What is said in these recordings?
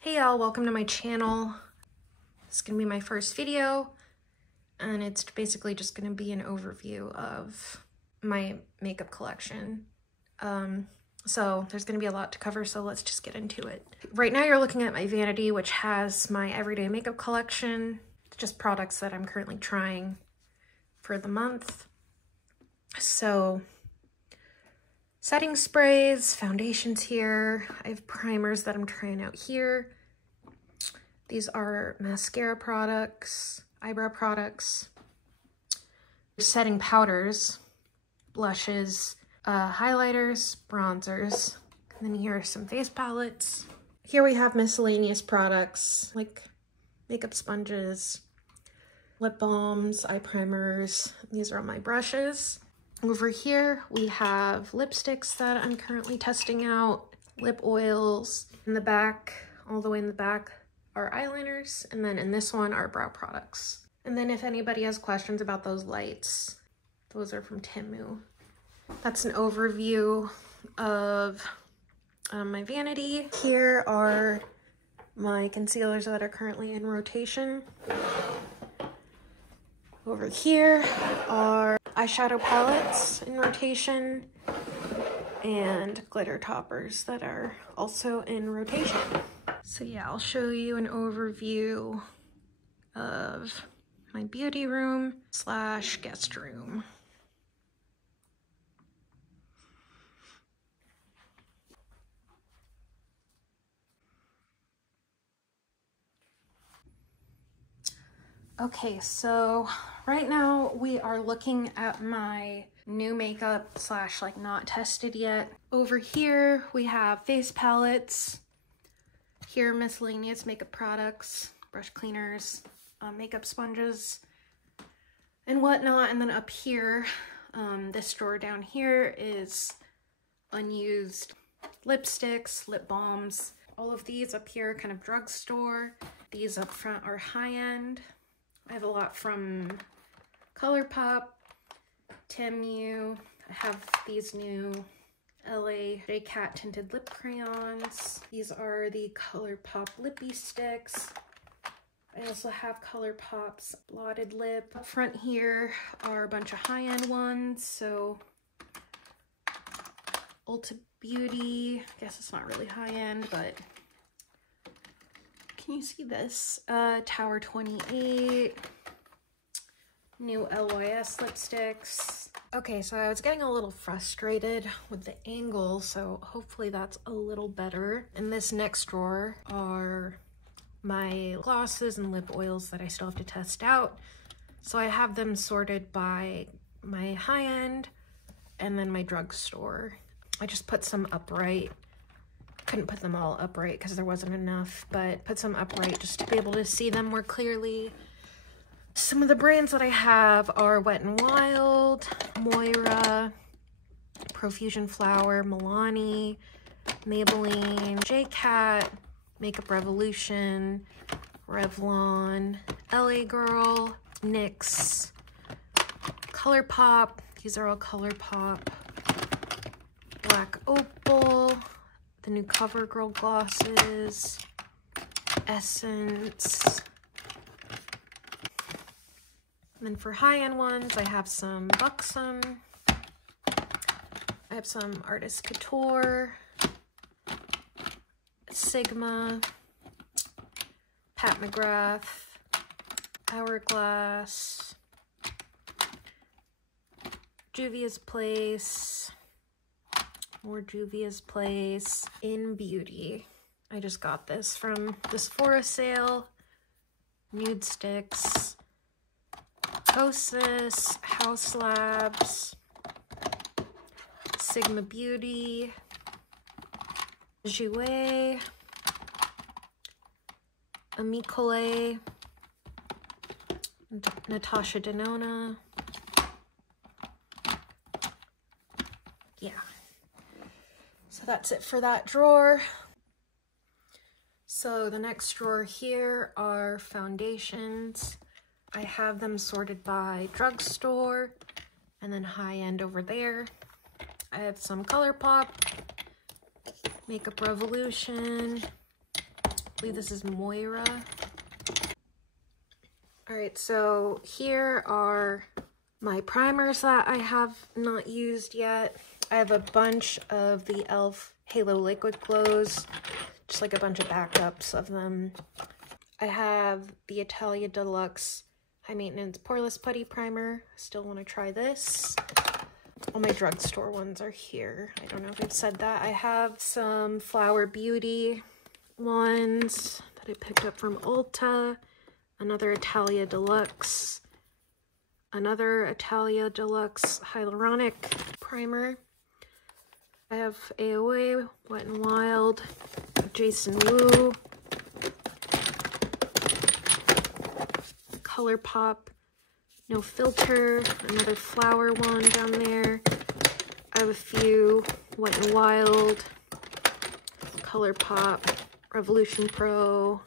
Hey y'all, welcome to my channel. It's gonna be my first video and it's basically just gonna be an overview of my makeup collection. So there's gonna be a lot to cover, so let's just get into it. Right now you're looking at my vanity, which has my everyday makeup collection, just products that I'm currently trying for the month. So setting sprays, foundations here. I have primers that I'm trying out here. These are mascara products, eyebrow products, setting powders, blushes, highlighters, bronzers, and then here are some face palettes. Here we have miscellaneous products like makeup sponges, lip balms, eye primers. These are all my brushes. Over here we have lipsticks that I'm currently testing out, lip oils. In the back, all the way in the back, are eyeliners, and then in this one are brow products. And then if anybody has questions about those lights, those are from Temu. That's an overview of my vanity. Here are my concealers that are currently in rotation. Over here are eyeshadow palettes in rotation and glitter toppers that are also in rotation. So yeah, I'll show you an overview of my beauty room / guest room. Okay, so right now we are looking at my new makeup / like not tested yet. Over here we have face palettes. Here miscellaneous makeup products, brush cleaners, makeup sponges, and whatnot. And then up here, this drawer down here is unused lipsticks, lip balms. All of these up here kind of drugstore. These up front are high-end. I have a lot from ColourPop, Temu. I have these new LA J-Cat tinted lip crayons. These are the ColourPop lippy sticks. I also have ColourPop's blotted lip. Up front here are a bunch of high-end ones. So Ulta Beauty, I guess it's not really high-end, but can you see this? Tower 28, new LYS lipsticks. Okay, so I was getting a little frustrated with the angle, so hopefully that's a little better. In this next drawer are my glosses and lip oils that I still have to test out. So I have them sorted by my high-end and then my drugstore. I just put some upright. Couldn't put them all upright because there wasn't enough, but put some upright just to be able to see them more clearly. Some of the brands that I have are Wet n Wild, Moira, Profusion Flower, Milani, Maybelline, J-Cat, Makeup Revolution, Revlon, LA Girl, NYX, ColourPop. These are all ColourPop. Black Opal, the new CoverGirl glosses, Essence. And then for high-end ones, I have some Buxom. I have some Artist Couture, Sigma, Pat McGrath, Hourglass, Juvia's Place, more Juvia's Place, In Beauty. I just got this from the Sephora sale. Nude Sticks, Kosas, House Labs, Sigma Beauty, Jouer, Amicole, Natasha Denona. Yeah. So that's it for that drawer. So the next drawer here are foundations. I have them sorted by drugstore and then high-end over there. I have some ColourPop, Makeup Revolution, I believe this is Moira. All right, so here are my primers that I have not used yet. I have a bunch of the e.l.f. Halo Liquid Glows, just like a bunch of backups of them. I have the Italia Deluxe High Maintenance Poreless Putty Primer. Still want to try this. All my drugstore ones are here. I don't know if I've said that. I have some Flower Beauty ones that I picked up from Ulta. Another Italia Deluxe. Another Italia Deluxe Hyaluronic Primer. I have AOA, Wet n Wild, Jason Wu, ColourPop, No Filter, another flower one down there. I have a few Wet n Wild, ColourPop, Revolution Pro,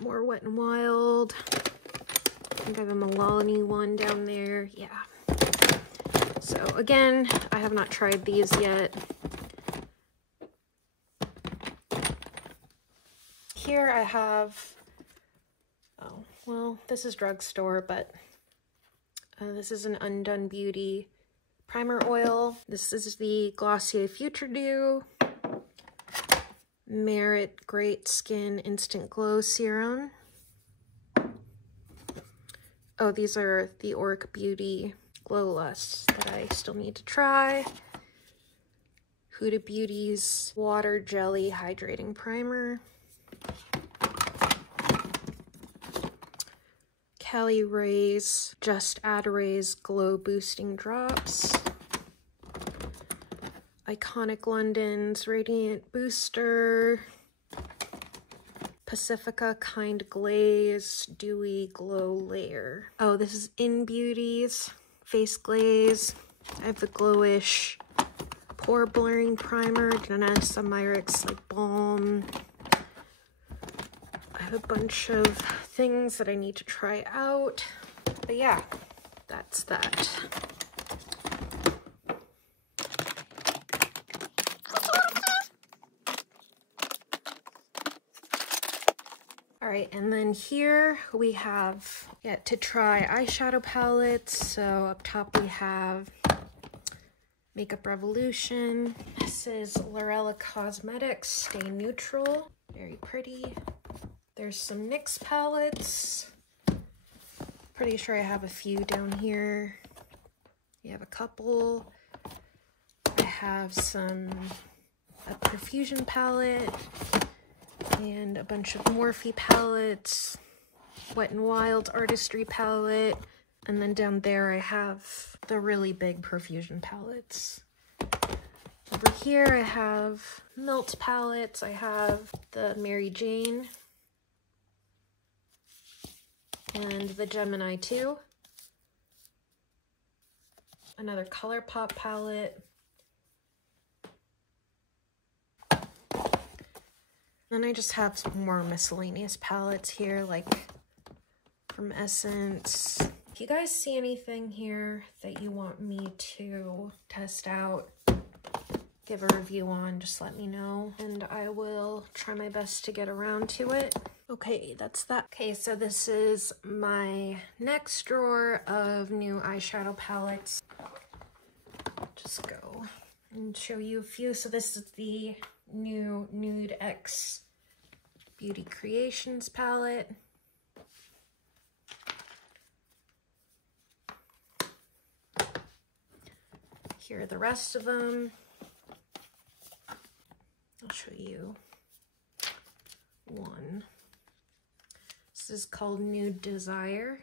more Wet n Wild. I think I have a Milani one down there. Yeah. So again, I have not tried these yet. Here I have, oh, well, this is drugstore, but this is an Undone Beauty primer oil. This is the Glossier Future Dew Merit Great Skin Instant Glow Serum. Oh, these are the Auric Beauty Glow Lusts that I still need to try. Huda Beauty's Water Jelly Hydrating Primer. Cali Ray's Just Add Ray's Glow Boosting Drops. Iconic London's Radiant Booster. Pacifica Kind Glaze Dewy Glow Layer. Oh, this is In Beauty's Face Glaze. I have the Glowish Pore Blurring Primer, Danessa Myricks Lip Balm. I have a bunch of things that I need to try out. But yeah, that's that. All right, and then here we have yet to try eyeshadow palettes. So up top we have Makeup Revolution. This is Lorella Cosmetics Stay Neutral. Very pretty. There's some NYX palettes. Pretty sure I have a few down here. We have a couple. I have a Profusion palette and a bunch of Morphe palettes, Wet n Wild Artistry palette, and then down there I have the really big Profusion palettes. Over here I have Melt palettes. I have the Mary Jane and the Gemini 2. Another ColourPop palette. Then I just have some more miscellaneous palettes here, like from Essence. If you guys see anything here that you want me to test out, give a review on, just let me know, and I will try my best to get around to it. Okay, that's that. Okay, so this is my next drawer of new eyeshadow palettes. Just go and show you a few. So this is the new Nude X Beauty Creations palette. Here are the rest of them. I'll show you one. This is called Nude Desire.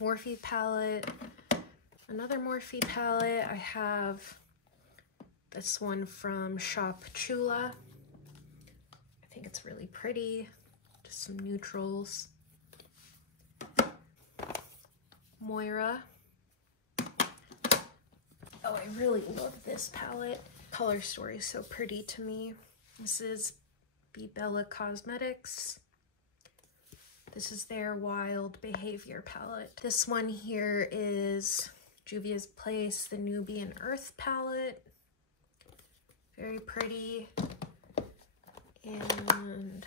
Morphe palette. Another Morphe palette. I have this one from Shop Chula. I think it's really pretty. Just some neutrals. Moira. Oh, I really love this palette. Color Story is so pretty to me. This is Be Bella Cosmetics. This is their Wild Behavior palette. This one here is Juvia's Place, the Nubian Earth palette. Very pretty. And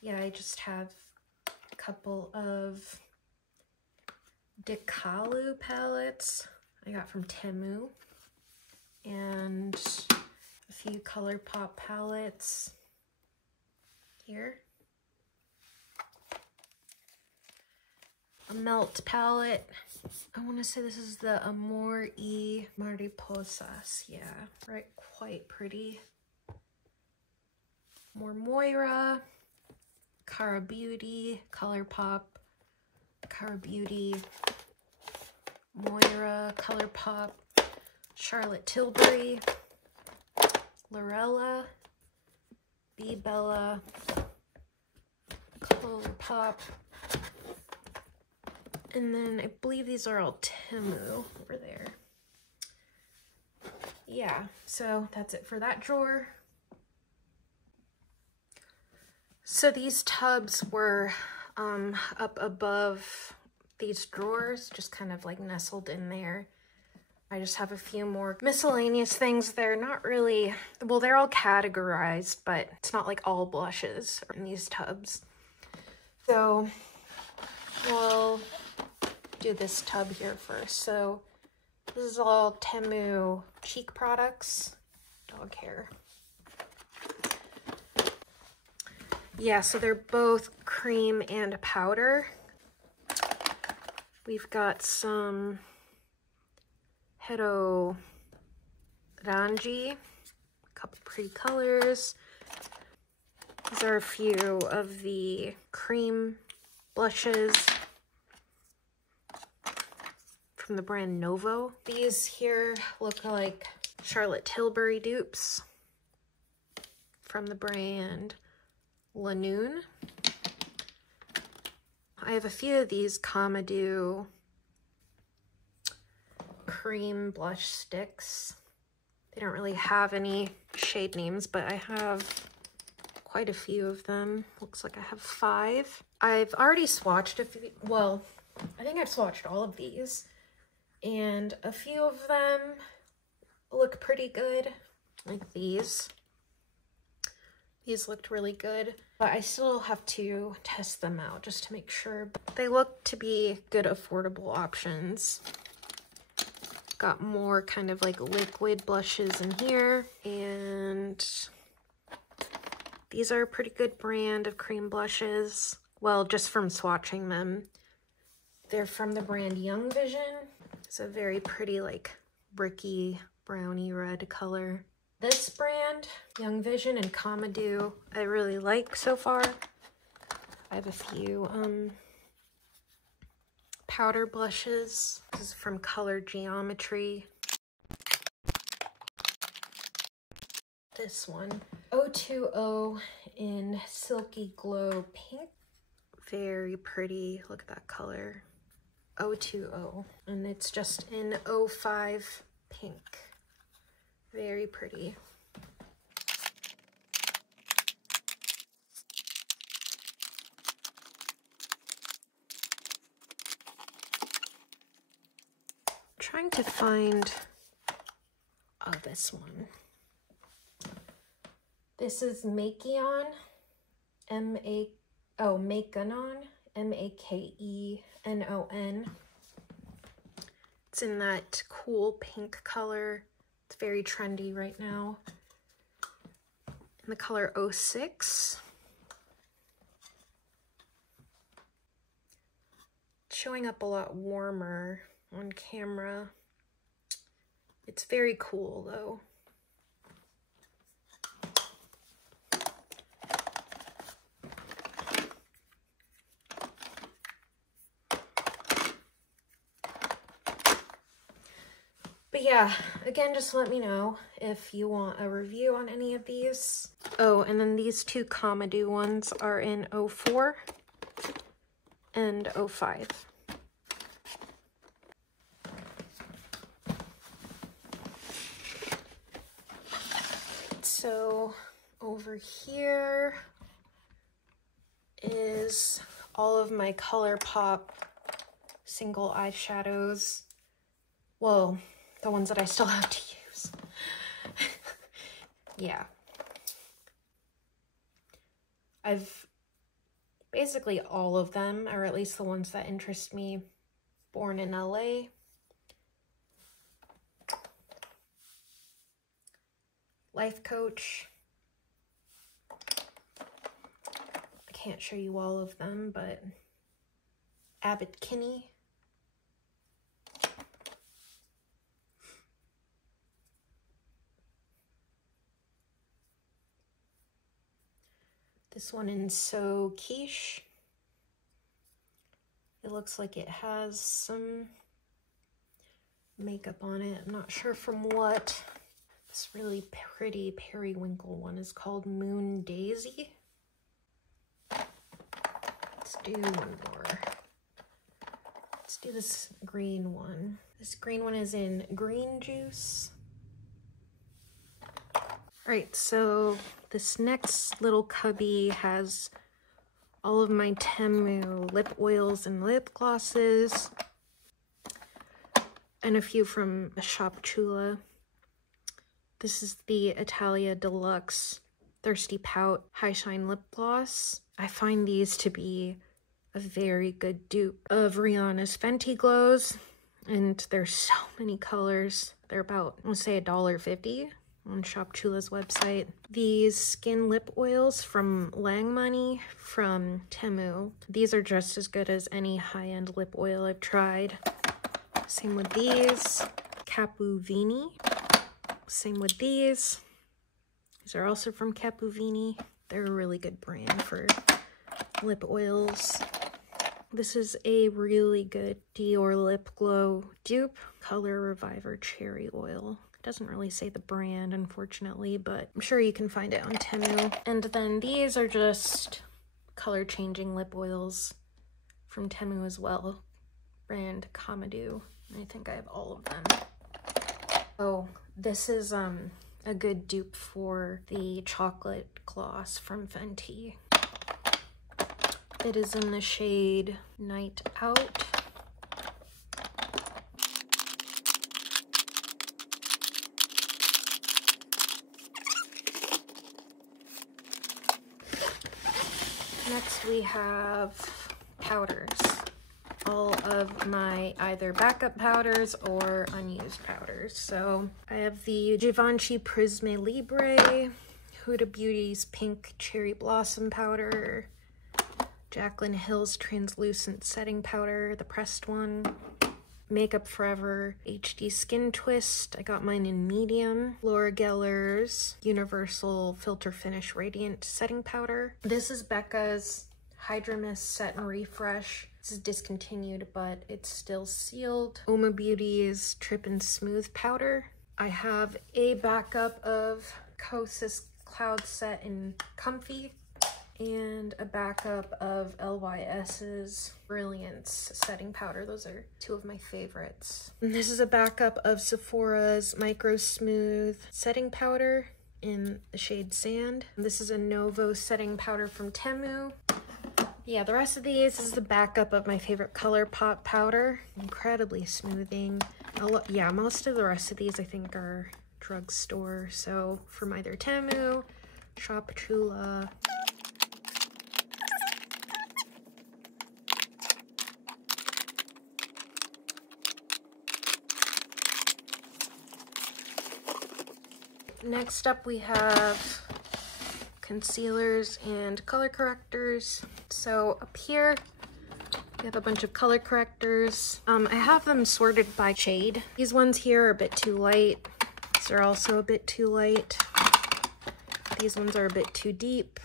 yeah, I just have a couple of Dekalu palettes I got from Temu, and a few ColourPop palettes here. A melt palette. I want to say this is the Amor y Mariposas. Yeah, right, quite pretty. More Moira, Cara Beauty, ColourPop, Cara Beauty, Moira, ColourPop, Charlotte Tilbury, Lorella, B Bella, ColourPop, and then I believe these are all Temu over there. Yeah, so that's it for that drawer. So these tubs were up above these drawers, just kind of like nestled in there. I just have a few more miscellaneous things. They're not really, well, they're all categorized, but it's not like all blushes in these tubs. So we'll do this tub here first. So this is all Temu cheek products, dog hair. Yeah, so they're both cream and powder. We've got some Hero Rangi, a couple pretty colors. These are a few of the cream blushes from the brand Novo. These here look like Charlotte Tilbury dupes from the brand Lanoon. I have a few of these Kamadou cream blush sticks. They don't really have any shade names, but I have quite a few of them. Looks like I have 5. I've already swatched a few, well, I think I've swatched all of these, and a few of them look pretty good, like these. These looked really good, but I still have to test them out just to make sure. They look to be good, affordable options. Got more kind of like liquid blushes in here, and these are a pretty good brand of cream blushes. Well, just from swatching them. They're from the brand Young Vision. It's a very pretty like bricky brownie red color. This brand, Young Vision and Kamadou, I really like so far. I have a few powder blushes. This is from Color Geometry. This one, 020 in Silky Glow Pink. Very pretty, look at that color. 020, and it's just in 05 Pink. Very pretty. I'm trying to find this one. This is Makenon, Makenon, Makenon. It's in that cool pink color. It's very trendy right now. In the color 06. It's showing up a lot warmer on camera. It's very cool though. But yeah, again, just let me know if you want a review on any of these. Oh, and then these two Kamadou ones are in 04 and 05. So over here is all of my ColourPop single eyeshadows. Well, the ones that I still have to use. yeah. I've basically all of them, or at least the ones that interest me, Born in LA, Life Coach. I can't show you all of them, but Abbott Kinney, this one in So Quiche. It looks like it has some makeup on it. I'm not sure from what. This really pretty periwinkle one is called Moon Daisy. Let's do one more. Let's do this green one. This green one is in Green Juice. Alright, so this next little cubby has all of my Temu lip oils and lip glosses, and a few from Shop Chula. This is the Italia Deluxe Thirsty Pout High Shine Lip Gloss. I find these to be a very good dupe of Rihanna's Fenty Glows, and there's so many colors. They're about, I want to say, $1.50 on Shop Chula's website. These skin lip oils from Lang Money from Temu. These are just as good as any high-end lip oil I've tried. Same with these. Capu Vini. Same with these. These are also from Capu Vini. They're a really good brand for lip oils. This is a really good Dior Lip Glow dupe. Color Reviver Cherry Oil. It doesn't really say the brand, unfortunately, but I'm sure you can find it on Temu. And then these are just color-changing lip oils from Temu as well. Brand Kamadou. I think I have all of them. Oh, this is a good dupe for the chocolate gloss from Fenty. It is in the shade Night Out. Next we have powders. All of my either backup powders or unused powders. So I have the Givenchy Prisme Libre, Huda Beauty's Pink Cherry Blossom Powder, Jaclyn Hill's Translucent Setting Powder, the pressed one, Makeup Forever HD Skin Twist. I got mine in medium. Laura Geller's Universal Filter Finish Radiant Setting Powder. This is Becca's Hydra Mist Set and Refresh. This is discontinued, but it's still sealed. Oma Beauty's Trip and Smooth Powder. I have a backup of Kosas Cloud Set in Comfy, and a backup of LYS's Brilliance Setting Powder. Those are two of my favorites. And this is a backup of Sephora's Micro Smooth Setting Powder in the shade Sand. This is a Novo Setting Powder from Temu. Yeah, the rest of these is the backup of my favorite ColourPop powder. Incredibly smoothing. Yeah, most of the rest of these I think are drugstore. So from either Temu, Shop Chula. Next up we have concealers and color correctors. So up here we have a bunch of color correctors. I have them sorted by shade. These ones here are a bit too light. These are also a bit too light. These ones are a bit too deep.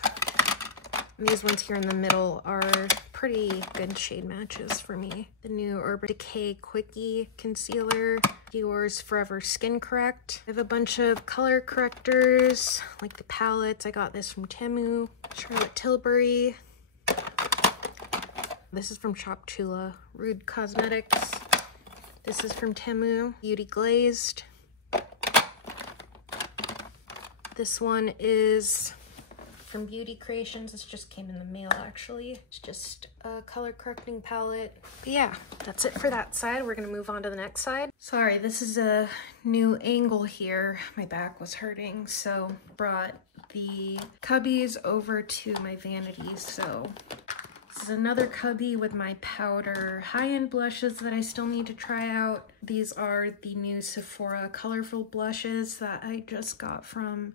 And these ones here in the middle are pretty good shade matches for me. The new Urban Decay Quickie Concealer, Dior's Forever Skin Correct. I have a bunch of color correctors, like the palettes. I got this from Temu. Charlotte Tilbury. This is from Shop Chula. Rude Cosmetics. This is from Temu. Beauty Glazed. This one is from Beauty Creations. This just came in the mail, actually. It's just a color correcting palette. But yeah, that's it for that side. We're gonna move on to the next side. So Sorry, this is a new angle here. My back was hurting, so brought the cubbies over to my vanities. So this is another cubby with my powder high-end blushes that I still need to try out. These are the new Sephora colorful blushes that I just got from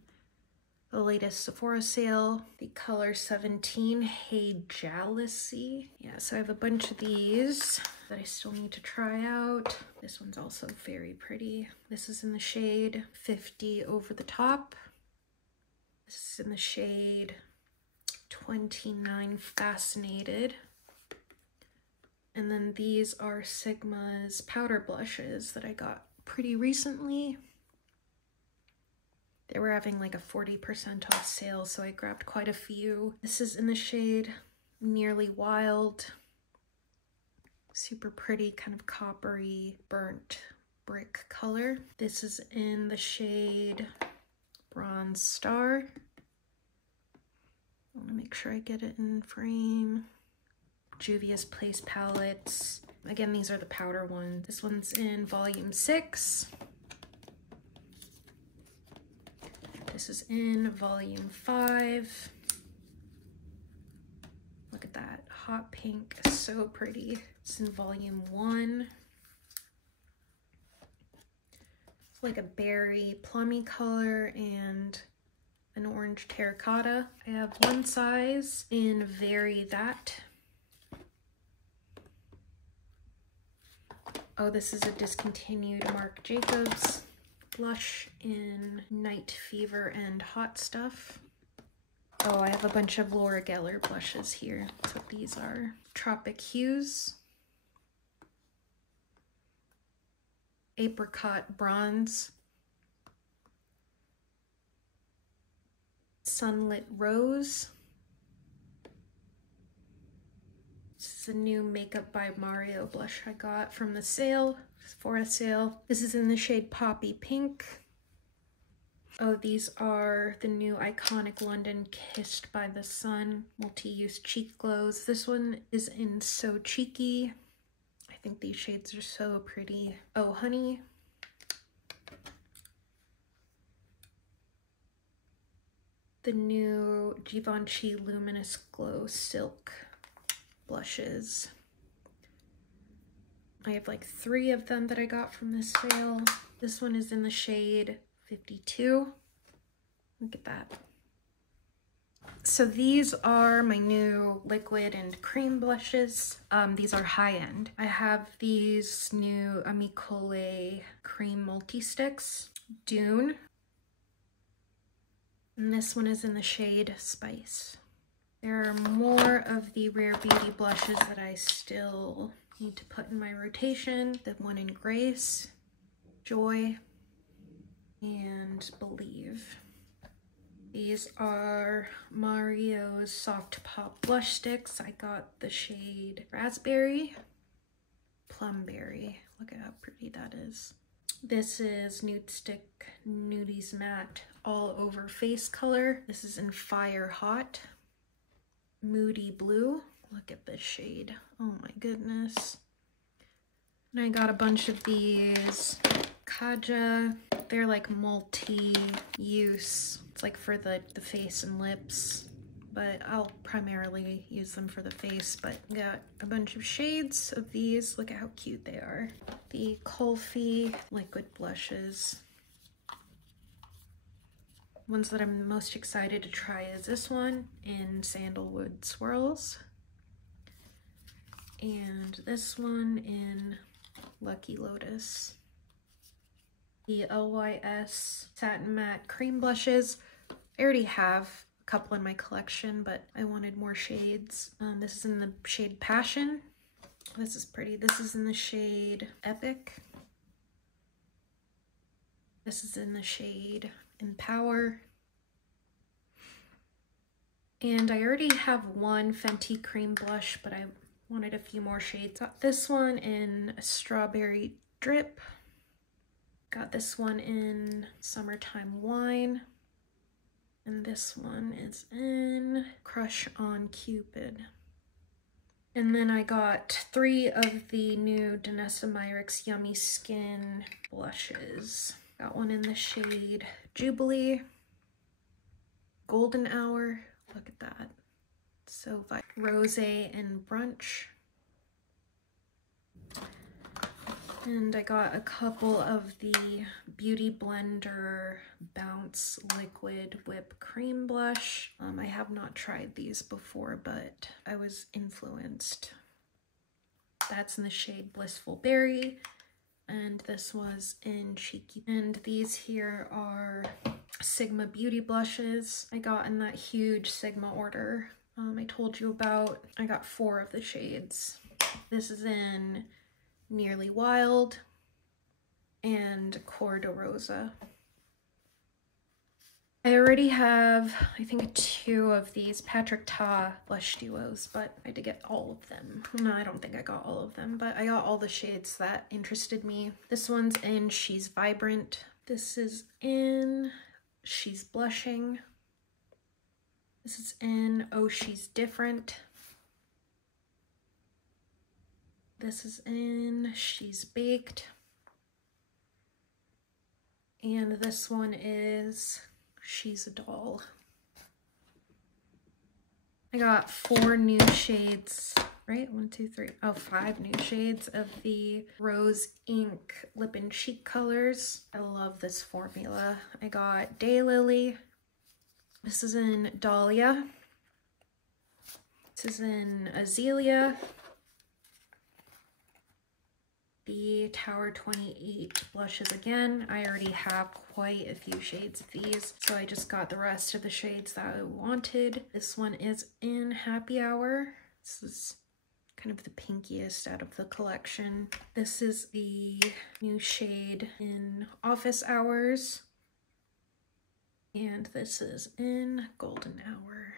the latest Sephora sale. The color 17, Hey Jealousy. Yeah, so I have a bunch of these that I still need to try out. This one's also very pretty. This is in the shade 50 Over the Top. This is in the shade 29 Fascinated. And then these are Sigma's powder blushes that I got pretty recently. They were having like a 40% off sale, so I grabbed quite a few. This is in the shade Nearly Wild. Super pretty, kind of coppery, burnt brick color. This is in the shade Bronze Star. I want to make sure I get it in frame. Juvia's Place palettes. Again, these are the powder ones. This one's in volume 6. This is in volume 5. Look at that, hot pink, so pretty. It's in volume 1. It's like a berry plummy color and an orange terracotta. I have one size in Very That. Oh, this is a discontinued Marc Jacobs blush in Night Fever and Hot Stuff. Oh, I have a bunch of Laura Geller blushes here. That's what these are. Tropic Hues. Apricot Bronze. Sunlit Rose. This is a new Makeup by Mario blush I got from the sale, Sephora sale. This is in the shade Poppy Pink. Oh, these are the new Iconic London Kissed by the Sun multi-use cheek glows. This one is in So Cheeky. I think these shades are so pretty. Oh, Honey. The new Givenchy Luminous Glow Silk blushes. I have like 3 of them that I got from this sale. This one is in the shade 52. Look at that. So these are my new liquid and cream blushes. These are high-end. I have these new Amicole cream multi-sticks, Dune. And this one is in the shade Spice. There are more of the Rare Beauty blushes that I still need to put in my rotation. The one in Grace, Joy, and Believe. These are Mario's Soft Pop Blush Sticks. I got the shade Raspberry, Plumberry. Look at how pretty that is. This is Nude Stick Nudies Matte All Over Face Color. This is in Fire Hot. Moody Blue. Look at this shade. Oh my goodness. And I got a bunch of these Kaja. They're like multi-use. It's like for the face and lips, but I'll primarily use them for the face. But got a bunch of shades of these. Look at how cute they are. The Kulfi liquid blushes. Ones that I'm most excited to try is this one in Sandalwood Swirls. And this one in Lucky Lotus. The LYS Satin Matte Cream Blushes. I already have a couple in my collection, but I wanted more shades. This is in the shade Passion. This is pretty. This is in the shade Epic. This is in the shade Empower. And I already have one Fenty cream blush, but I wanted a few more shades. Got this one in Strawberry Drip. Got this one in Summertime Wine. And this one is in Crush on Cupid. And then I got 3 of the new Danessa Myricks Yummy Skin blushes. Got one in the shade Jubilee, Golden Hour, look at that, so Rosé and Brunch. And I got a couple of the Beauty Blender Bounce Liquid Whip Cream Blush. I have not tried these before, but I was influenced. That's in the shade Blissful Berry, and this was in Cheeky. And these here are Sigma Beauty blushes I got in that huge Sigma order I told you about. I got 4 of the shades. This is in Nearly Wild and Cor de Rosa. I already have, I think, 2 of these Patrick Ta blush duos, but I did get all of them. No, I don't think I got all of them, but I got all the shades that interested me. This one's in She's Vibrant. This is in She's Blushing. This is in Oh She's Different. This is in She's Baked. And this one is She's a Doll. I got 4 new shades, right? 1, 2, 3, oh, 5 new shades of the Rose Ink Lip and Cheek colors. I love this formula. I got Daylily. This is in Dahlia. This is in Azalea. The Tower 28 blushes again. I already have quite a few shades of these, so I just got the rest of the shades that I wanted. This one is in Happy Hour. This is kind of the pinkiest out of the collection. This is the new shade in Office Hours. And this is in Golden Hour.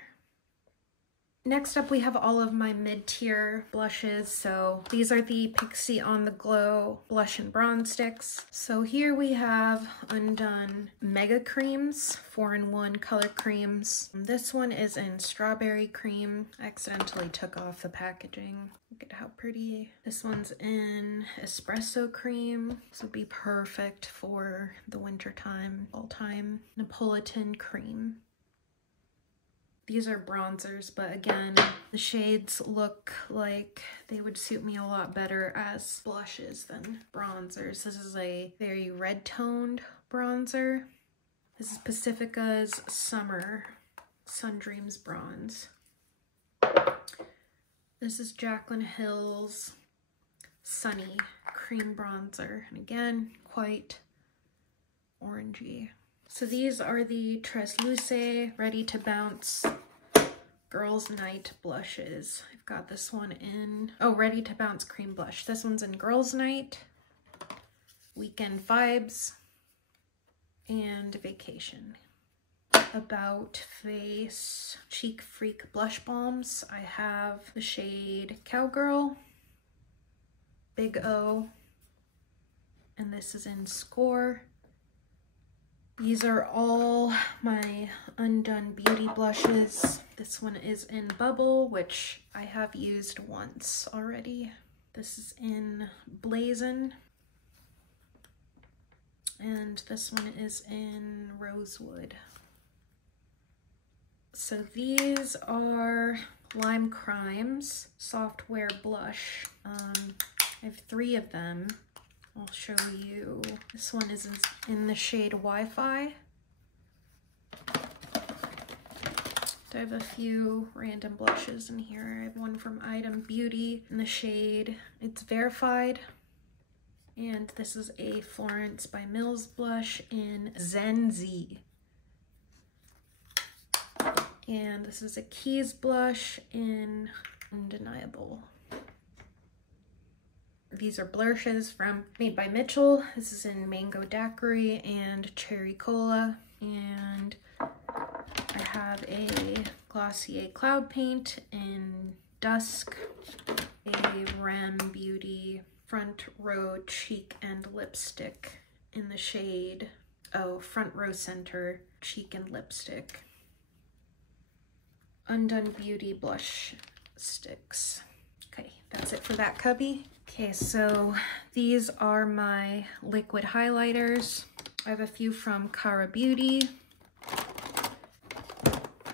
Next up, we have all of my mid-tier blushes. So these are the Pixie On The Glow blush and bronze sticks. So here we have Undone Mega Creams, 4-in-1 color creams. This one is in Strawberry Cream. I accidentally took off the packaging. Look at how pretty. This one's in Espresso Cream. This would be perfect for the winter time, fall time. Napolitan Cream. These are bronzers, but again, the shades look like they would suit me a lot better as blushes than bronzers. This is a very red toned bronzer. This is Pacifica's Summer Sun Dreams Bronze. This is Jaclyn Hill's Sunny Cream Bronzer. And again, quite orangey. So these are the Transluce Ready to Bounce Girls Night blushes. I've got this one in, oh, Ready to Bounce Cream Blush. This one's in Girls Night, Weekend Vibes, and Vacation. About Face Cheek Freak Blush Balms. I have the shade Cowgirl, Big O, and this is in Score. These are all my Undone Beauty blushes. This one is in Bubble, which I have used once already. This is in Blazin'. And this one is in Rosewood. So these are Lime Crimes Software Blush. I have 3 of them. I'll show you. This one is in the shade Wi-Fi. I have a few random blushes in here. I have one from Item Beauty in the shade It's Verified. And this is a Florence by Mills blush in Zen Z. And this is a Keys blush in Undeniable. These are blushes from Made by Mitchell. This is in Mango Daiquiri and Cherry Cola. And I have a Glossier Cloud Paint in Dusk, a Rem Beauty Front Row Cheek and Lipstick in the shade, oh, Front Row Center Cheek and Lipstick. Undone Beauty blush sticks. Okay, that's it for that cubby. Okay, so these are my liquid highlighters. I have a few from Cara Beauty.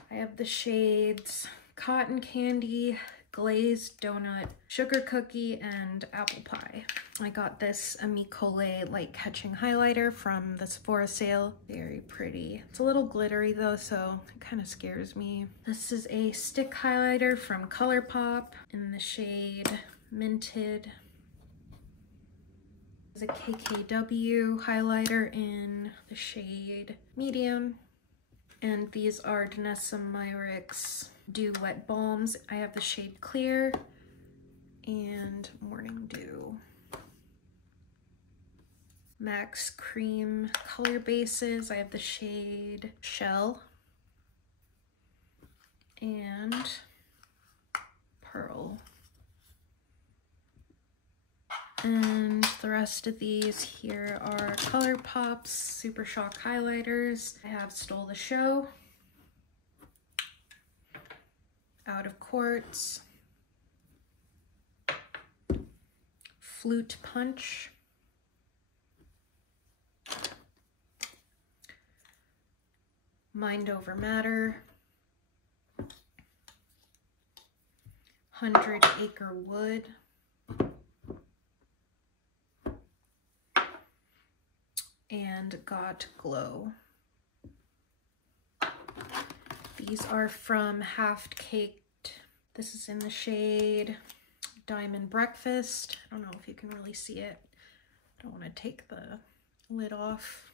I have the shades Cotton Candy, Glazed Donut, Sugar Cookie, and Apple Pie. I got this Amicole Light Catching Highlighter from the Sephora sale. Very pretty. It's a little glittery though, so it kind of scares me. This is a stick highlighter from ColourPop in the shade Minted. This is a KKW highlighter in the shade Medium. And these are Danessa Myricks Dew Wet Balms. I have the shade Clear and Morning Dew. Max Cream color bases. I have the shade Shell and Pearl. And the rest of these here are ColourPop's Super Shock highlighters. I have Stole the Show, Out of Quartz, Flute Punch, Mind Over Matter, 100 Acre Wood, and Got Glow. These are from Half Caked. This is in the shade Diamond Breakfast. I don't know if you can really see it. I don't want to take the lid off.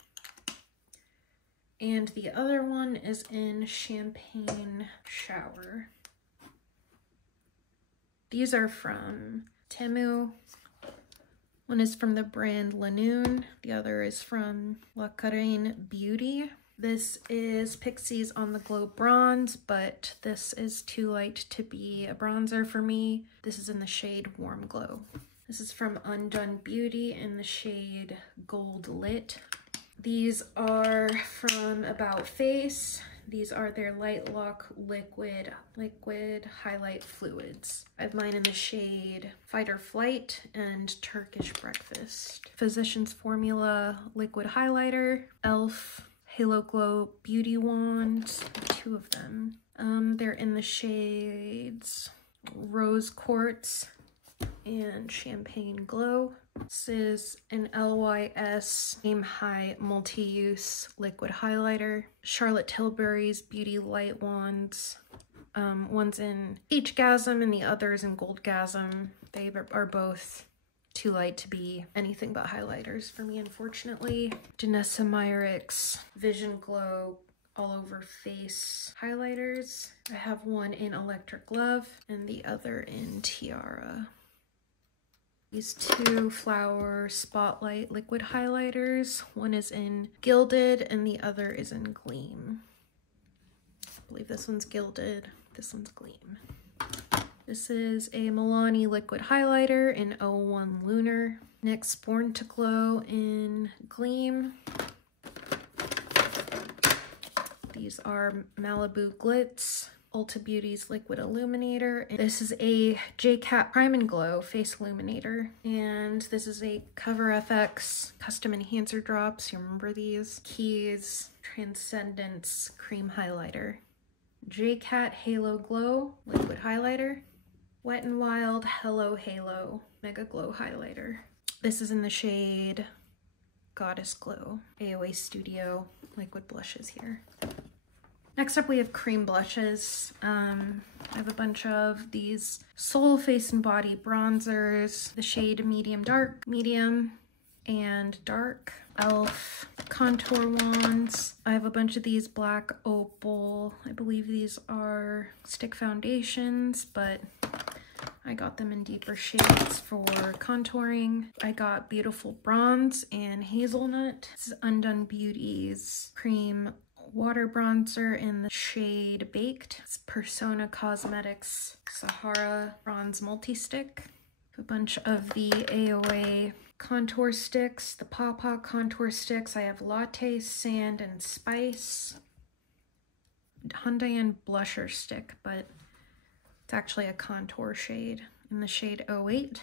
And the other one is in Champagne Shower. These are from Temu. One is from the brand Lanoon. The other is from La Carène Beauty. This is Pixie's On the Glow Bronze, but this is too light to be a bronzer for me. This is in the shade Warm Glow. This is from Undone Beauty in the shade Gold Lit. These are from About Face. These are their Light Lock liquid highlight fluids. I have mine in the shade Fight or Flight and Turkish Breakfast. Physicians Formula liquid highlighter, e.l.f. Halo Glow Beauty Wand, two of them. They're in the shades Rose Quartz and Champagne Glow. This is an LYS Aim High Multi-Use Liquid Highlighter. Charlotte Tilbury's Beauty Light Wands. One's in H-Gasm and the other's in Goldgasm. They are both too light to be anything but highlighters for me, unfortunately. Danessa Myricks Vision Glow All Over Face highlighters. I have one in Electric Love and the other in Tiara. These two Flower Spotlight liquid highlighters. One is in Gilded and the other is in Gleam. I believe this one's Gilded, this one's Gleam. This is a Milani liquid highlighter in 01 Lunar. NYX Born to Glow in Gleam. These are Malibu Glitz, Ulta Beauty's Liquid Illuminator. This is a JCat Prime and Glow Face Illuminator. And this is a Cover FX Custom Enhancer Drops. You remember these? Keys Transcendence Cream Highlighter. JCat Halo Glow Liquid Highlighter. Wet n Wild Hello Halo Mega Glow Highlighter. This is in the shade Goddess Glow. AOA Studio liquid blushes here. Next up we have cream blushes. I have a bunch of these Soul Face and Body bronzers, the shade Medium Dark, Medium, and Dark. e.l.f. contour wands. I have a bunch of these Black Opal. I believe these are stick foundations, but I got them in deeper shades for contouring. I got Beautiful Bronze and Hazelnut. This is Undone Beauty's Cream Water Bronzer in the shade Baked. It's Persona Cosmetics Sahara Bronze Multi-Stick. A bunch of the AOA contour sticks, the Pawpaw contour sticks. I have Latte, Sand, and Spice. Hyundai and blusher stick, but it's actually a contour shade in the shade 08.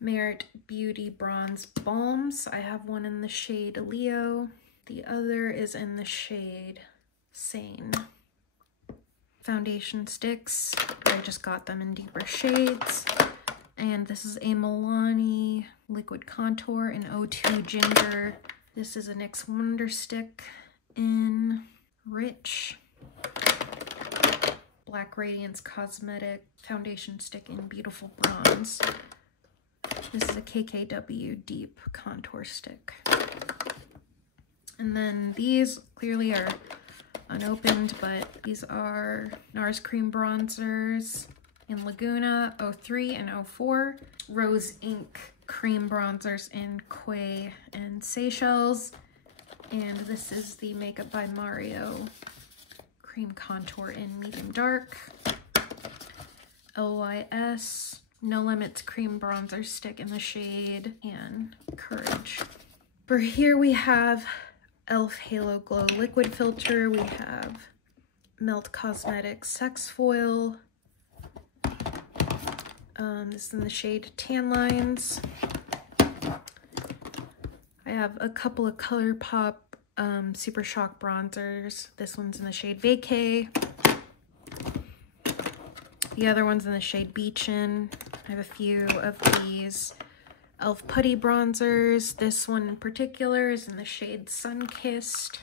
Merit Beauty Bronze Balms. I have one in the shade Leo. The other is in the shade Sane. Foundation sticks. I just got them in deeper shades. And this is a Milani Liquid Contour in 02 Ginger. This is a NYX Wonder Stick in Rich. Black Radiance Cosmetic Foundation Stick in Beautiful Bronze. This is a KKW Deep Contour Stick. And then these clearly are unopened, but these are NARS Cream Bronzers in Laguna 03 and 04. Rose Ink Cream Bronzers in Koi and Seychelles. And this is the Makeup by Mario Cream Contour in Medium Dark. LYS No Limits Cream Bronzer Stick in the shade and Courage. For here we have e.l.f. Halo Glow Liquid Filter. We have Melt Cosmetics Sex Foil. This is in the shade Tan Lines. I have a couple of ColourPop Super Shock bronzers. This one's in the shade Vacay. The other one's in the shade Beachin. I have a few of these e.l.f. Putty bronzers. This one in particular is in the shade Sunkissed.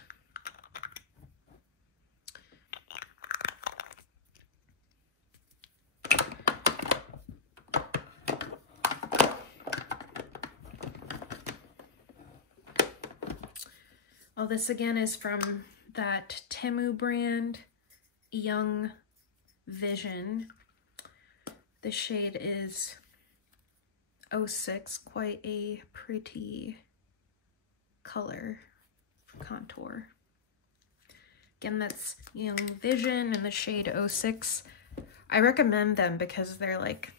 Oh, this again is from that Temu brand, Young Vision. The shade is 06, quite a pretty color contour. Again, that's Young Vision in the shade 06. I recommend them because they're like,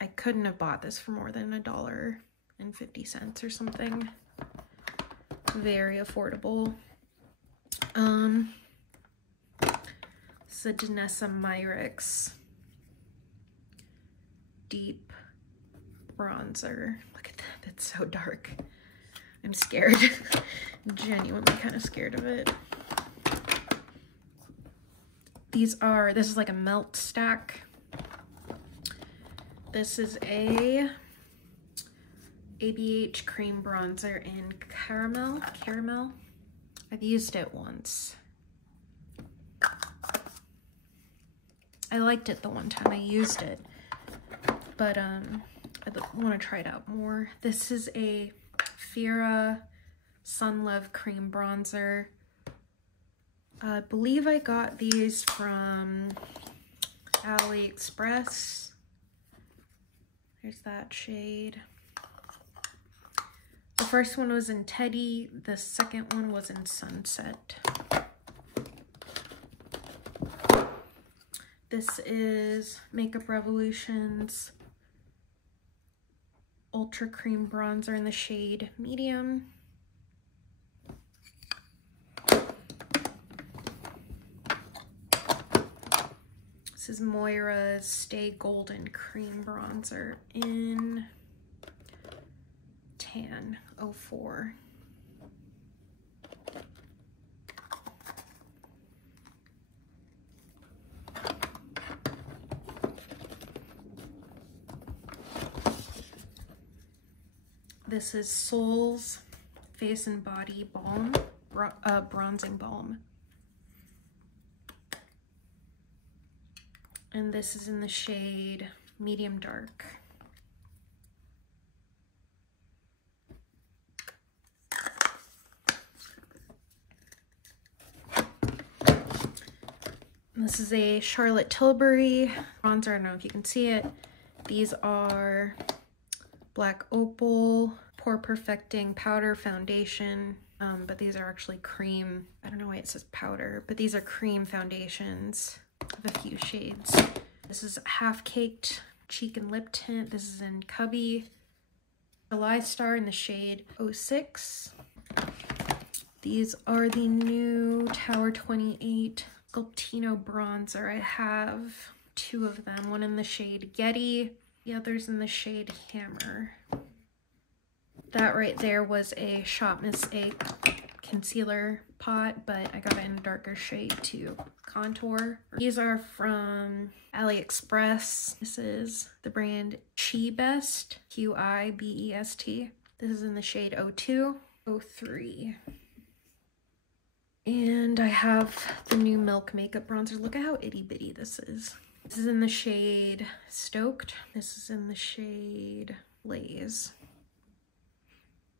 I couldn't have bought this for more than $1.50 or something. Very affordable. This is a Danessa Myricks Deep Bronzer. Look at that, it's so dark. I'm scared. I'm genuinely kind of scared of it. This is like a melt stack. This is a ABH Cream Bronzer in Caramel. I've used it once. I liked it the one time I used it, but I want to try it out more. This is a Fira Sun Love Cream Bronzer. I believe I got these from AliExpress. There's that shade. The first one was in Teddy, the second one was in Sunset. This is Makeup Revolution's Ultra Cream Bronzer in the shade Medium. This is Moira's Stay Golden Cream Bronzer in Tan 04. This is Soul's Face and Body Balm, Bronzing Balm. And this is in the shade Medium Dark. This is a Charlotte Tilbury bronzer. I don't know if you can see it. These are Black Opal Pore Perfecting Powder Foundation, but these are actually cream. I don't know why it says powder, but these are cream foundations of a few shades. This is Half Caked Cheek and Lip Tint. This is in Cubby. July Star in the shade 06. These are the new Tower 28 Sculptino bronzer. I have two of them, one in the shade Getty The other's in the shade Hammer. That right there was a shop mistake concealer pot, but I got it in a darker shade to contour. These are from AliExpress. This is the brand Qibest, Qibest. This is in the shade 02, 03. And I have the new Milk Makeup Bronzer. Look at how itty bitty this is. This is in the shade Stoked. This is in the shade Blaze.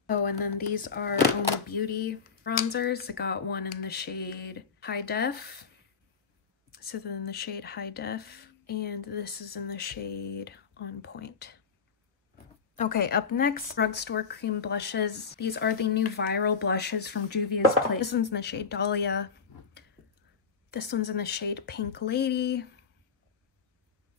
Oh, and then these are Oma Beauty bronzers. I got one in the shade High Def. This is in the shade High Def. And this is in the shade On Point. Okay, up next, drugstore cream blushes. These are the new viral blushes from Juvia's Place. This one's in the shade Dahlia. This one's in the shade Pink Lady.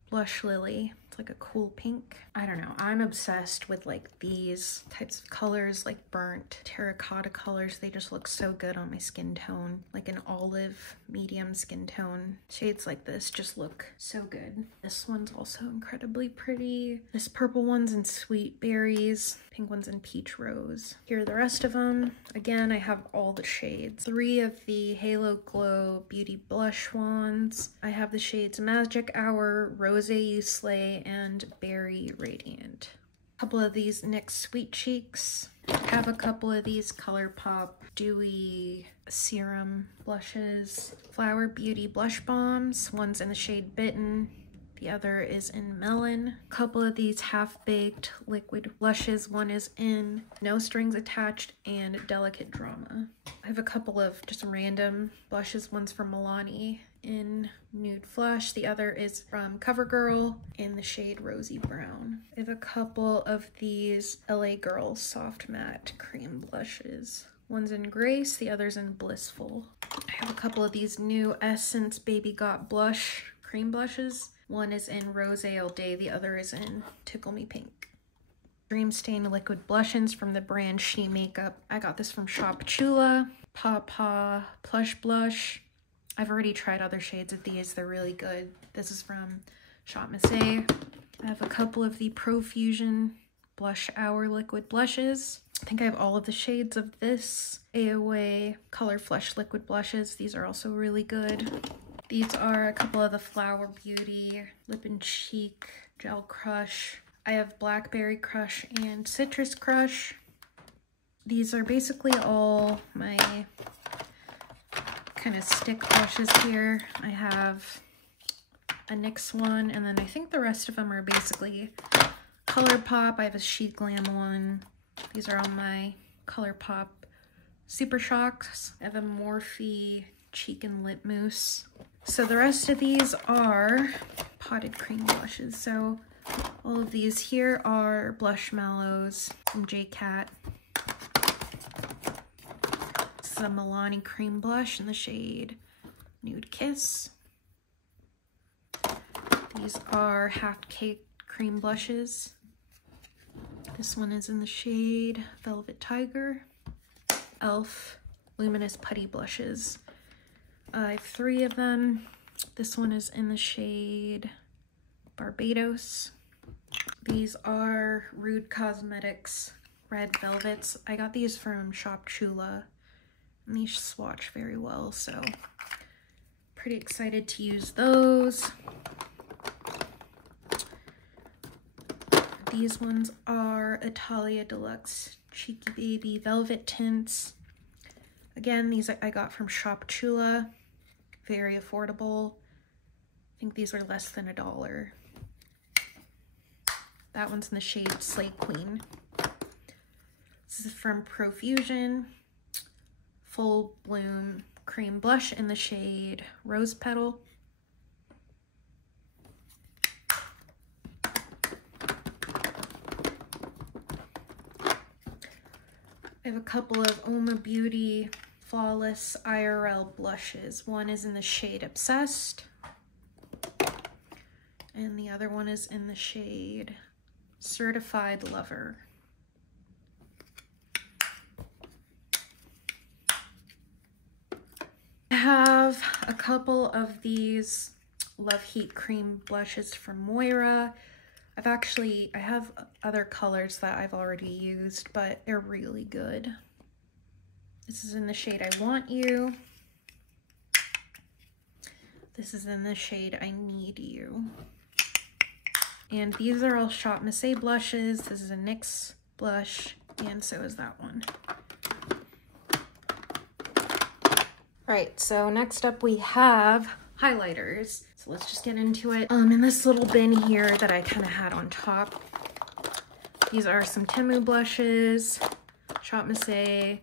Blush Lily. It's like a cool pink. I don't know. I'm obsessed with like these types of colors, like burnt terracotta colors. They just look so good on my skin tone. Like an olive medium skin tone. Shades like this just look so good. This one's also incredibly pretty. This purple one's in Sweet Berries. Pink one's in Peach Rose. Here are the rest of them. Again, I have all the shades. 3 of the Halo Glow Beauty Blush wands. I have the shades Magic Hour, Rose You Slay, and Berry Radiant. A couple of these NYX Sweet Cheeks. I have a couple of these ColourPop Dewy Serum blushes. Flower Beauty Blush Bombs. One's in the shade Bitten. The other is in Melon. A couple of these half-baked liquid blushes. One is in No Strings Attached and Delicate Drama. I have a couple of just random blushes. One's from Milani in Nude Flush. The other is from CoverGirl in the shade Rosy Brown. I have a couple of these LA Girl Soft Matte Cream blushes. One's in Grace, the other's in Blissful. I have a couple of these new Essence Baby Got Blush cream blushes. One is in Rose All Day, the other is in Tickle Me Pink. Dream Stain Liquid Blushes from the brand She Makeup. I got this from Shop Chula. Paw Plush Blush. I've already tried other shades of these. They're really good. This is from Shop Missy. I have a couple of the Profusion Blush Hour Liquid Blushes. I think I have all of the shades of this AOA Color Flush Liquid Blushes. These are also really good. These are a couple of the Flower Beauty Lip and Cheek Gel Crush. I have Blackberry Crush and Citrus Crush. These are basically all my kind of stick blushes here. I have a NYX one, and then I think the rest of them are basically ColourPop. I have a Sheet Glam one. These are all my ColourPop Super Shocks. I have a Morphe Cheek and Lip Mousse. So the rest of these are potted cream blushes. So all of these here are Blush Mallows from J-Cat. This is a Milani cream blush in the shade Nude Kiss. These are Half Cake cream blushes. This one is in the shade Velvet Tiger. e.l.f. Luminous Putty Blushes. I have 3 of them. This one is in the shade Barbados. These are Rude Cosmetics Red Velvets. I got these from Shop Chula, and these swatch very well, so pretty excited to use those. These ones are Italia Deluxe Cheeky Baby Velvet Tints. Again, these I got from Shop Chula. Very affordable. I think these are less than $1. That one's in the shade Slay Queen. This is from Profusion. Full Bloom Cream Blush in the shade Rose Petal. I have a couple of Oma Beauty Flawless IRL blushes. One is in the shade Obsessed, and the other one is in the shade Certified Lover. I have a couple of these Love Heat cream blushes from Moira. I have other colors that I've already used, but they're really good. This is in the shade I Want You. This is in the shade I Need You. And these are all Shop Missy blushes. This is a NYX blush, and so is that one. All right, so next up we have highlighters. So let's just get into it. In this little bin here that I kind of had on top, these are some Temu blushes, Shop Missy,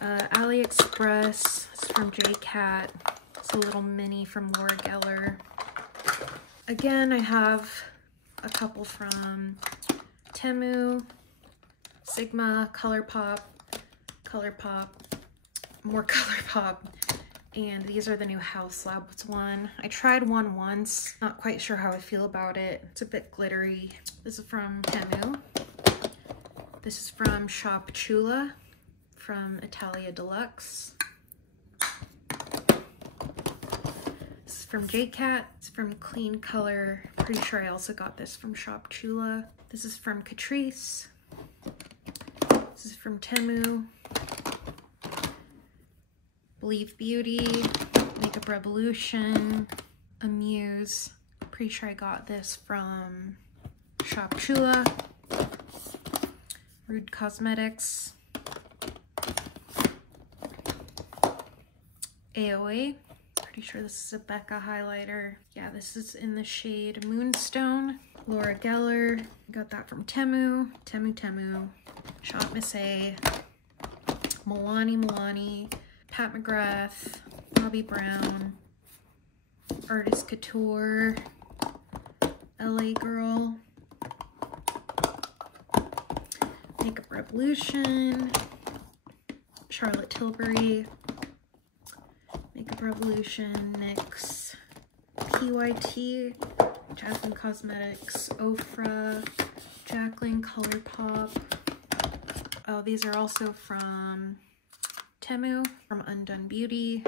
AliExpress. It's from J-Cat. It's a little mini from Laura Geller. Again, I have a couple from Temu, Sigma, ColourPop, more ColourPop, and these are the new House Labs one. I tried one once, not quite sure how I feel about it. It's a bit glittery. This is from Temu. This is from Shop Chula from Italia Deluxe. This is from J-Cat. It's from Clean Color. Pretty sure I also got this from Shop Chula. This is from Catrice. This is from Temu. Believe Beauty, Makeup Revolution, Amuse. Pretty sure I got this from Shop Chula. Rude Cosmetics. AOA. Pretty sure this is a Becca highlighter. Yeah, this is in the shade Moonstone. Laura Geller. Got that from Temu. Temu. Shop Missy. Milani. Pat McGrath, Bobbi Brown, Artist Couture, LA Girl, Makeup Revolution, Charlotte Tilbury, Makeup Revolution, NYX, PYT, Jasmine Cosmetics, Ofra, Jacqueline ColourPop. Oh, these are also from Temu, from Undone Beauty.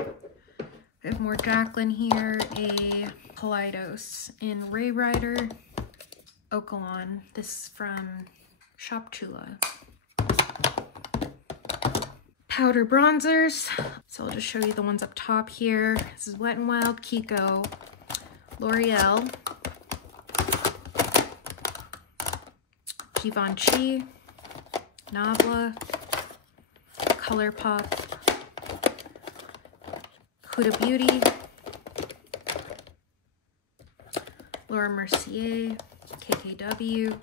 We have more Jacqueline here, a Kaleidos in Ray Rider, Okalon. This is from Shop Chula. Powder bronzers. So I'll just show you the ones up top here. This is Wet n Wild, Kiko, L'Oreal, Givenchy, Nabla, ColourPop, Huda Beauty, Laura Mercier, KKW.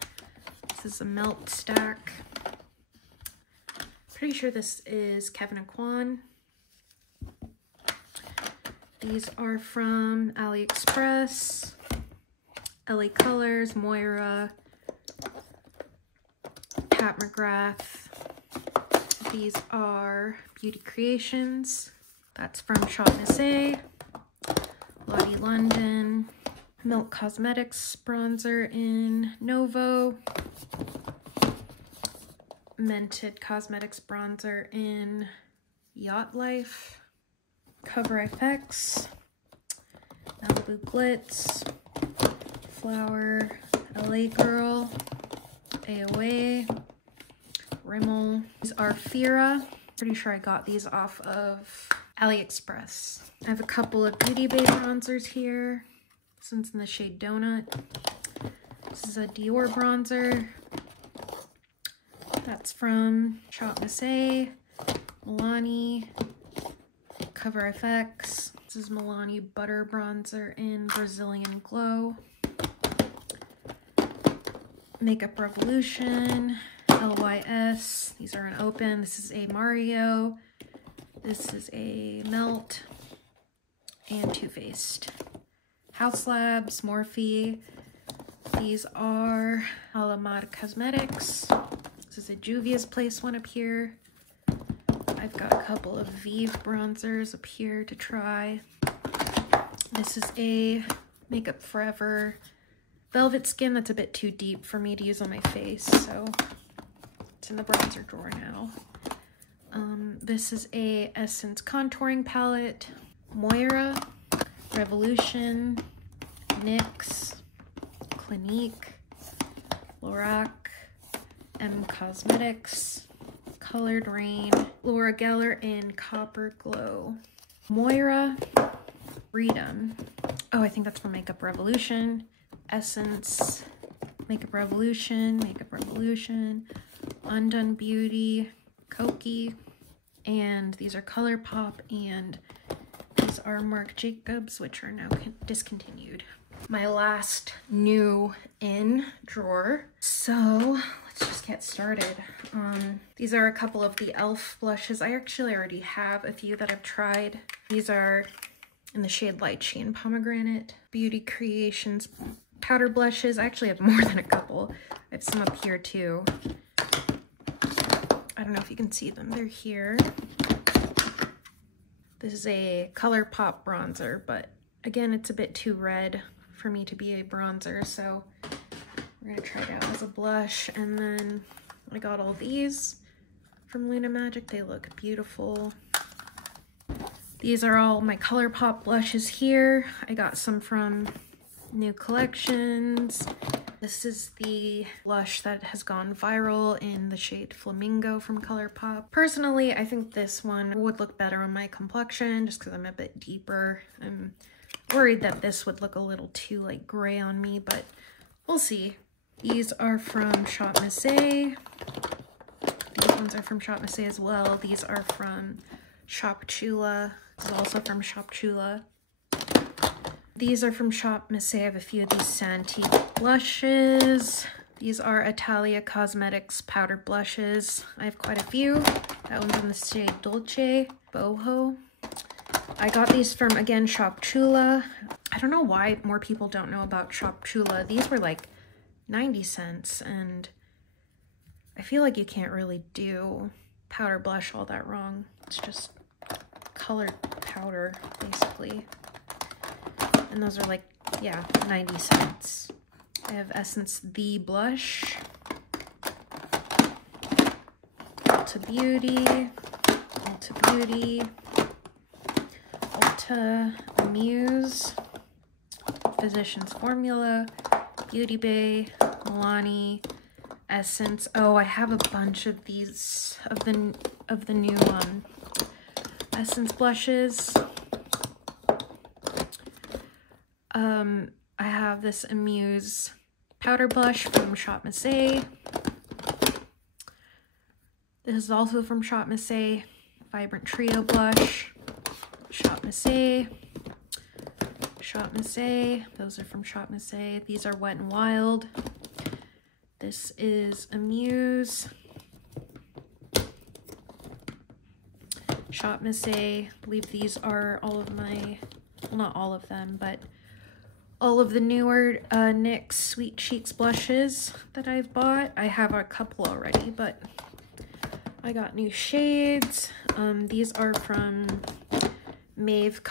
This is a Melt Stack. Pretty sure this is Kevin Aquan. These are from AliExpress, LA Colors, Moira, Pat McGrath. These are Beauty Creations. That's from Shop Missy, Lottie London, Milk Cosmetics bronzer in Novo, Mented Cosmetics bronzer in Yacht Life, Cover FX, Malibu Glitz, Flower, LA Girl, AOA, Rimmel. These are Fira. Pretty sure I got these off of AliExpress. I have a couple of Beauty Bay bronzers here. This one's in the shade Donut. This is a Dior bronzer. That's from Shop Missy, Milani, Cover FX. This is Milani Butter Bronzer in Brazilian Glow. Makeup Revolution, LYS. These are unopened. This is a Mario. This is a Melt and Too Faced. House Labs, Morphe. These are Alameda Cosmetics. This is a Juvia's Place one up here. I've got a couple of Vive bronzers up here to try. This is a Makeup Forever Velvet Skin that's a bit too deep for me to use on my face, so it's in the bronzer drawer now. This is a Essence Contouring Palette, Moira, Revolution, NYX, Clinique, Lorac, M Cosmetics, Colored Rain, Laura Geller, and Copper Glow. Moira, Freedom. Oh, I think that's from Makeup Revolution. Essence, Makeup Revolution, Undone Beauty, Koki, and these are ColourPop, and these are Marc Jacobs, which are now discontinued. My last new in drawer. So let's just get started. These are a couple of the e.l.f. blushes. I actually already have a few that I've tried. These are in the shade Lychee and Pomegranate. Beauty Creations powder blushes. I actually have more than a couple. I have some up here too. I don't know if you can see them. They're here. This is a ColourPop bronzer, but again, it's a bit too red for me to be a bronzer, so we're gonna try it out as a blush. And then I got all these from Luna Magic. They look beautiful. These are all my ColourPop blushes here. I got some from New Collections. This is the blush that has gone viral in the shade Flamingo from ColourPop. Personally, I think this one would look better on my complexion just because I'm a bit deeper. I'm worried that this would look a little too like gray on me, but we'll see. These are from Shop Missy. These ones are from Shop Missy as well. These are from Shop Chula. This is also from Shop Chula. These are from Shop Missy. I have a few of these Santee blushes. These are Italia Cosmetics powder blushes. I have quite a few. That one's in the shade Dolce Boho. I got these from, again, Shop Chula. I don't know why more people don't know about Shop Chula. These were like 90 cents, and I feel like you can't really do powder blush all that wrong. It's just colored powder, basically. And those are like, yeah, 90 cents. I have Essence The Blush, Ulta Beauty, Ulta Muse, Physicians Formula, Beauty Bay, Milani, Essence. Oh, I have a bunch of these of the new Essence blushes. I have this Amuse powder blush from Shop Missy. This is also from Shop Missy. Vibrant Trio blush, Shop Missy. Those are from Shop Missy. These are Wet n Wild. This is Amuse. Shop Missy. I believe these are all of my, well, not all of them, but all of the newer NYX Sweet Cheeks blushes that I've bought. I have a couple already, but I got new shades. These are from Maven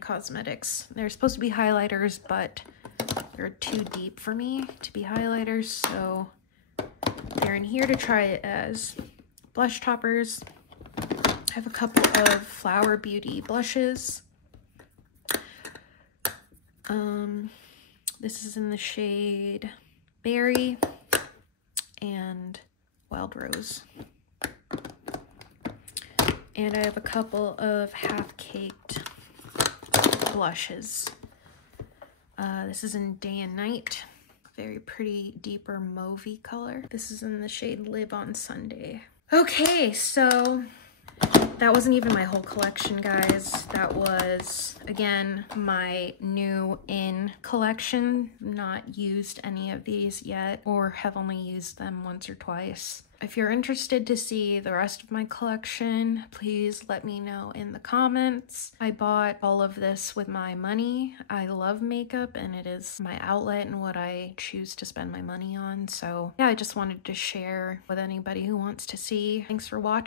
Cosmetics. They're supposed to be highlighters, but they're too deep for me to be highlighters, so they're in here to try it as blush toppers. I have a couple of Flower Beauty blushes. This is in the shade Berry and Wild Rose. And I have a couple of half-caked blushes. This is in Day and Night. Very pretty, deeper mauvey color. This is in the shade Live on Sunday. Okay, so that wasn't even my whole collection, guys. That was, again, my new in collection. Not used any of these yet, or have only used them once or twice. If you're interested to see the rest of my collection, please let me know in the comments. I bought all of this with my money. I love makeup, and it is my outlet and what I choose to spend my money on. So yeah, I just wanted to share with anybody who wants to see. Thanks for watching.